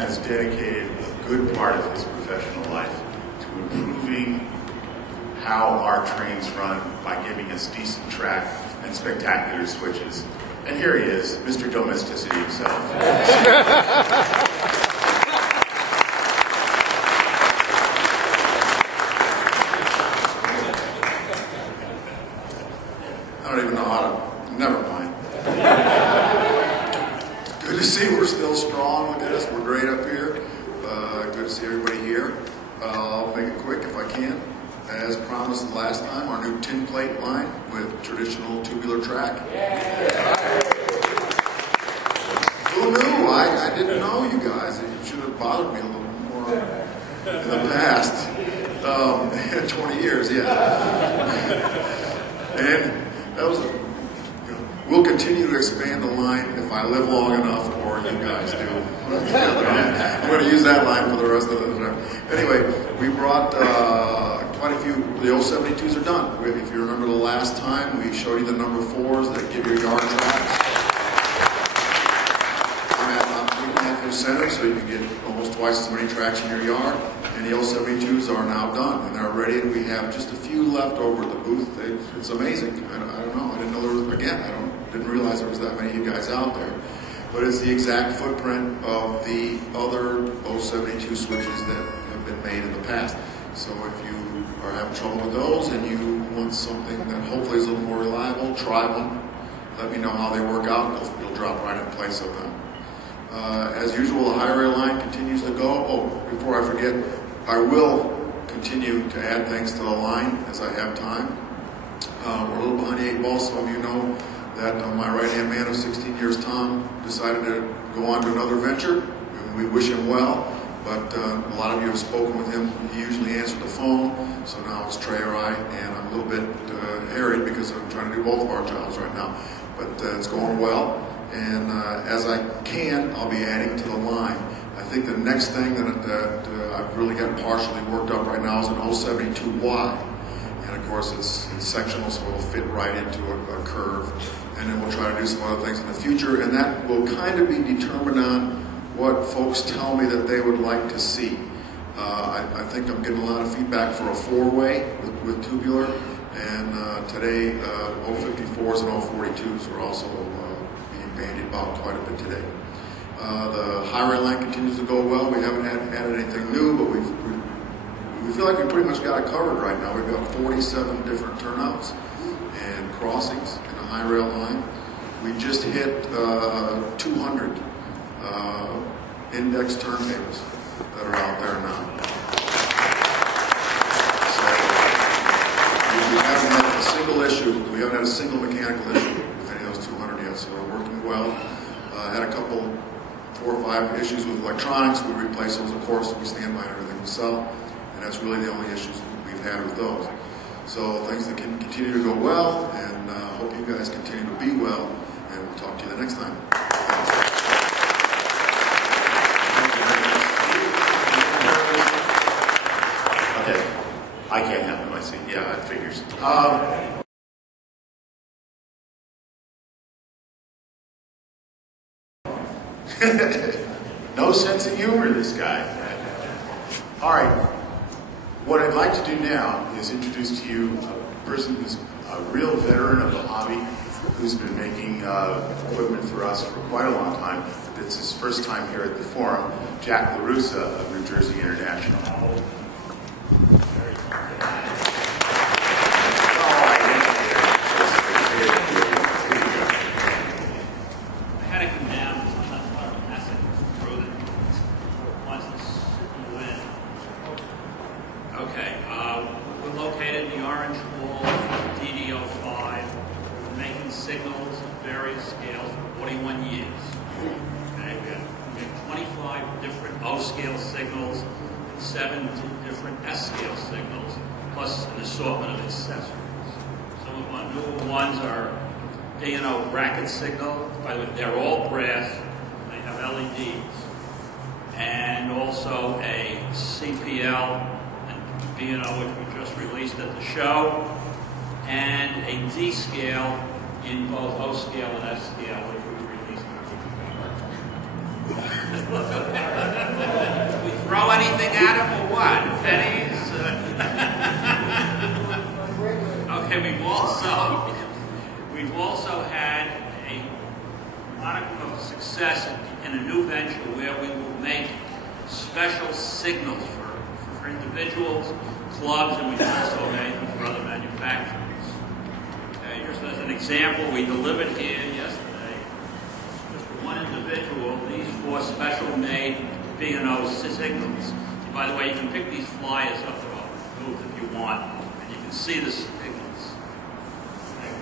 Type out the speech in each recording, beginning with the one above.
has dedicated a good part of his professional life to improving how our trains run by giving us decent track and spectacular switches. And here he is, Mr. Domesticity himself. I don't even know how to, never mind. Good to see we're still strong with this. We're great up here. Good to see everybody here. I'll make it quick if I can. As promised last time, our new tin plate line with traditional tubular track. Who knew? I didn't know, you guys. It should have bothered me a little more in the past. 20 years, yeah. And that was we'll continue to expand the line if I live long enough, or you guys do. I'm going to use that line for the rest of the time. Anyway, we brought quite a few. The 072s are done. If you remember the last time, we showed you the number 4s that give you yard tracks. I'm at Wheaton Center, so you can get almost twice as many tracks in your yard. And the 072s are now done, and they're ready, and we have just a few left over at the booth. It's amazing. I don't know. I didn't know there was, again, didn't realize there was that many of you guys out there. But it's the exact footprint of the other 072 switches that have been made in the past. So if you are having trouble with those and you want something that hopefully is a little more reliable, try one. Let me know how they work out, and you'll drop right in place of them. As usual, the high rail line continues to go. Oh, before I forget, I will continue to add things to the line as I have time. We're a little behind the 8 ball. Some of you know that my right-hand man of 16 years, Tom, decided to go on to another venture. And we wish him well, but a lot of you have spoken with him. He usually answered the phone, so now it's Trey or I, and I'm a little bit harried because I'm trying to do both of our jobs right now. But it's going well, and as I can, I'll be adding to the line. I think the next thing that I've really got partially worked up right now is an 072Y. And of course it's sectional, so it'll fit right into a curve. And then we'll try to do some other things in the future, and that will kind of be determined on what folks tell me that they would like to see. I think I'm getting a lot of feedback for a 4-way with tubular, and today 054s and 042s are also being bandied about quite a bit today. The high rail line continues to go well. We haven't added anything new, but we feel like we pretty much got it covered right now. We've got 47 different turnouts and crossings in the high rail line. We just hit 200 index turntables that are out there now. So we haven't had a single issue. We haven't had a single mechanical issue with any of those 200 yet. So we're working well. Had a couple, 4 or 5 issues with electronics. We replace those, of course. We stand by everything we sell. And that's really the only issues we've had with those. So things that can continue to go well, and hope you guys continue to be well, and we'll talk to you the next time. Okay, I can't have them, I see. Yeah, that figures. No sense of humor, this guy. All right. What I'd like to do now is introduce to you a person who's a real veteran of the hobby, who's been making equipment for us for quite a long time. It's his first time here at the forum, Jack LaRussa of New Jersey International. O-scale signals, 7 different S-scale signals, plus an assortment of accessories. Some of our newer ones are D&O bracket signal. By the way, they're all brass. They have LEDs. And also a CPL and D&O, which we just released at the show, and a D-scale in both O-scale and S-scale, which we released. throw anything at him or what? Pennies? Okay, we've also had a modicum of success in a new venture where we will make special signals for individuals, clubs, and we've also made them for other manufacturers. Okay, here's as an example, we delivered here yesterday, just for one individual, these 4 special made B&O signals. And by the way, you can pick these flyers up to our booth if you want, and you can see the signals. Okay.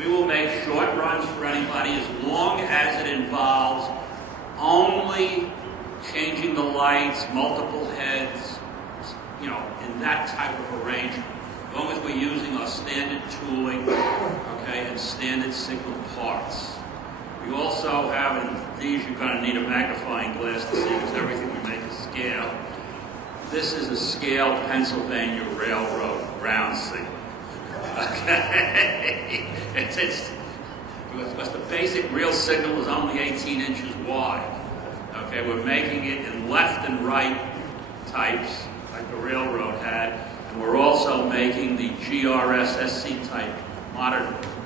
We will make short runs for anybody as long as it involves only changing the lights, multiple heads, you know, in that type of arrangement. As long as we're using our standard tooling, okay, and standard signal parts. We also have, and these you're going to need a magnifying glass to see because everything we make is scale. This is a scaled Pennsylvania Railroad ground signal. Okay? Because the basic real signal is only 18 inches wide. Okay, we're making it in left and right types, like the railroad had, and we're also making the GRS SC type,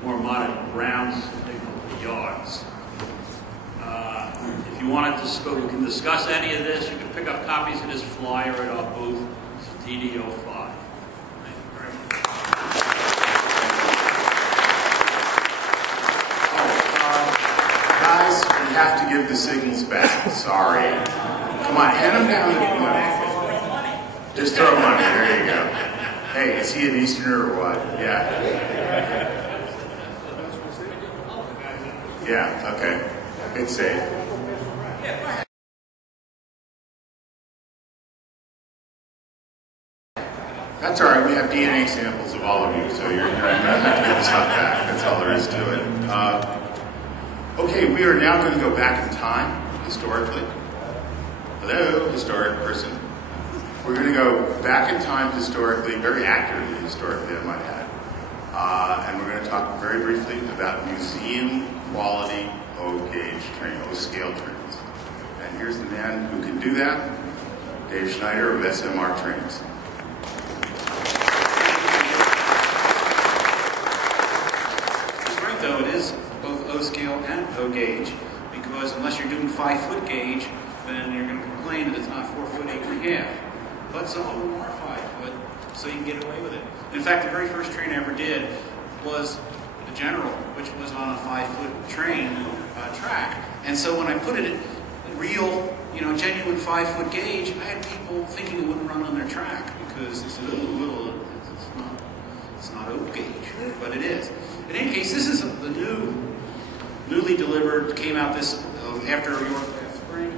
more modern ground signal yards. If you wanted to we can discuss any of this, you can pick up copies of this flyer at our booth. It's DD05. Thank you very much. Guys, we have to give the signals back. Sorry. Come on, hand them down. Just throw money. There you go. Hey, is he an Easterner or what? Yeah. Yeah, okay. It's safe. That's all right. We have DNA samples of all of you, so you're going to have to give the stuff back. That's all there is to it. Okay, we are now going to go back in time, historically. Hello, historic person. We're going to go back in time historically, very accurately historically, I might add. And we're going to talk very briefly about museum quality O-gauge train, O-scale trains. And here's the man who can do that, Dave Schneider of SMR Trains. He's right though, it is both O-scale and O-gauge, because unless you're doing 5-foot gauge, then you're going to complain that it's not 4 foot 8.5. But some of them are 5 foot, so you can get away with it. In fact, the very first train I ever did was the General, which was on a 5-foot train track. And so when I put it in real, genuine 5-foot gauge, I had people thinking it wouldn't run on their track because they said, "Oh, it's not O gauge," but it is. In any case, this is the newly delivered, came out this after York last spring.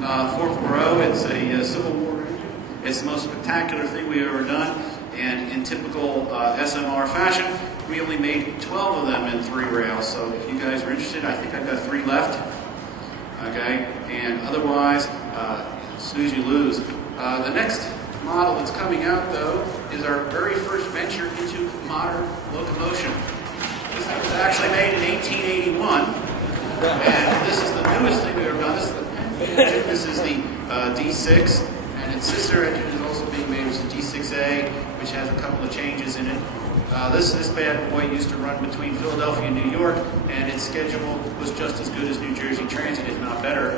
4th row. It's a Civil War engine. It's the most spectacular thing we've ever done, and in typical SMR fashion, we only made 12 of them in 3 rails. So if you guys are interested, I think I've got 3 left. Okay, and otherwise, snooze you lose. The next model that's coming out, though, is our very first venture into modern locomotion. This thing was actually made in 1881, and this is the newest thing we've ever done. This is the Penn engine. This is the D6, and its sister engine is also being made, which is the D6A, which has a couple of changes in it. This bad boy used to run between Philadelphia and New York, and its schedule was just as good as New Jersey Transit, if not better.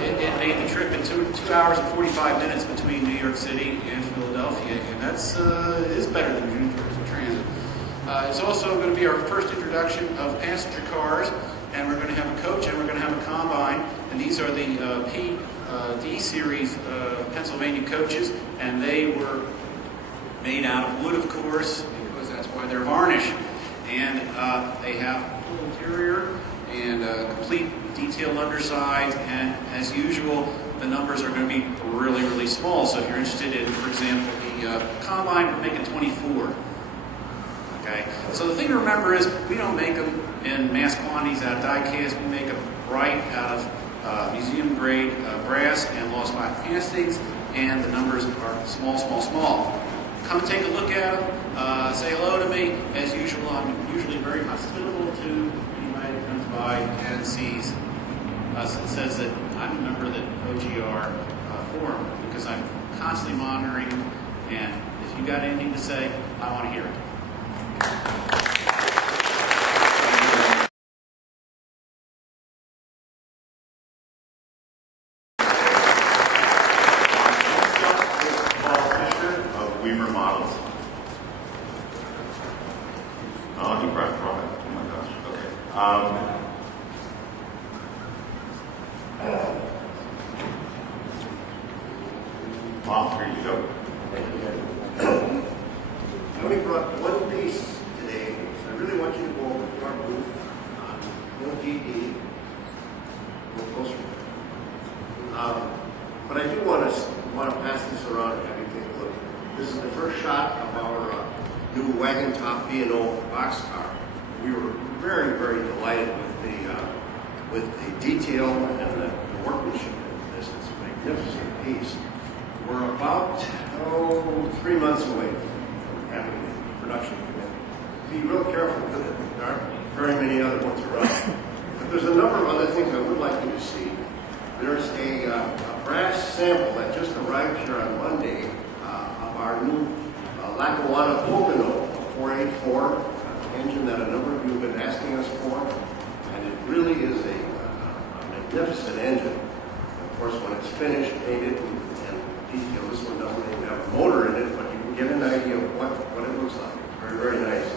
It made the trip in 2 hours and 45 minutes between New York City and Philadelphia, and that's is better than New Jersey Transit. It's also going to be our first introduction of passenger cars, and we're going to have a coach and we're going to have a combine, and these are the D series Pennsylvania coaches, and they were made out of wood, of course, because that's why they're varnished. And they have a full interior and complete detailed undersides, and as usual, the numbers are going to be really, really small. So if you're interested in, for example, the combine, we're making 24. Okay. So the thing to remember is we don't make them in mass quantities out of die cast. We make them right out of museum grade brass and lost black castings, and the numbers are small, small, small. Come take a look at them, say hello to me. As usual, I'm usually very hospitable to anybody that comes by and sees us and says that I'm a member of the OGR forum because I'm constantly monitoring, and if you got anything to say, I want to hear it. Weaver Models. Oh, he brought it. Oh my gosh. Okay. Bob, here you go. I only brought one piece today, so I really want you to go over to our booth on OGD. A little closer. But I do want to pass this around and have you take a look. This is the first shot of our new wagon top B&O boxcar. We were very, very delighted with the detail and the workmanship of this. It's a magnificent piece. We're about 3 months away from having the production come in. Be real careful with it. There aren't very many other ones around. But there's a number of other things I would like you to see. There's a brass sample that just arrived here on Monday of our new Lackawanna Pocono 484 engine that a number of you have been asking us for. And it really is a magnificent engine. Of course, when it's finished, painted, and detailed, this one doesn't even have a motor in it, but you can get an idea of what it looks like. Very, very nice.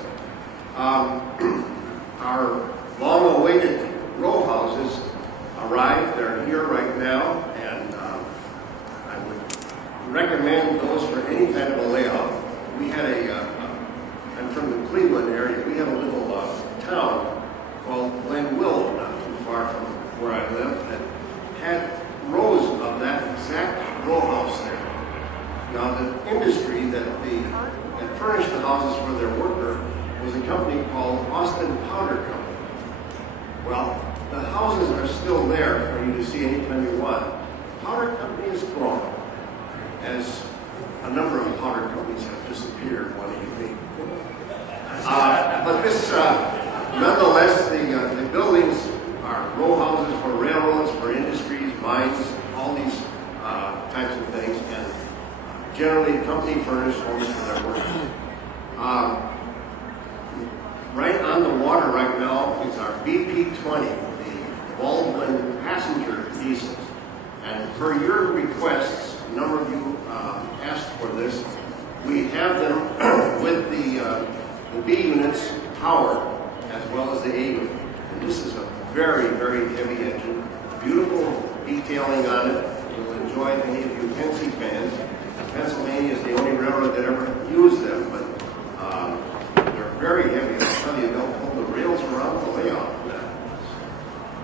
Our long-awaited row houses arrived. They're here right now, and I would recommend those for any kind of a layout. We had I'm from the Cleveland area. We have a little town called Glenville, not too far from where I live, that had rows of that exact row house there. Now, the industry that furnished the houses for their worker was a company called Austin Powder Company. Well, the houses are still there for you to see anytime you want. Powder Company has grown, as a number of powder companies have disappeared one evening. But this, nonetheless, the buildings are row houses for railroads, for industries, mines, all these types of things, and generally company furnished homes for their workers. Right on the water right now is our BP-20, the Baldwin passenger diesels. And per your requests, a number of you asked for this. We have them with the B units powered as well as the A unit. And this is a very, very heavy engine. Beautiful detailing on it. You'll enjoy it, any of you Pennsy fans. Pennsylvania is the only railroad that ever used them, but they're very heavy. I'll tell you, they'll pull the rails around the layout.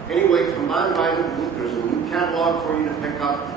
Anyway, come on by the booth. There's a new catalog for you to pick up.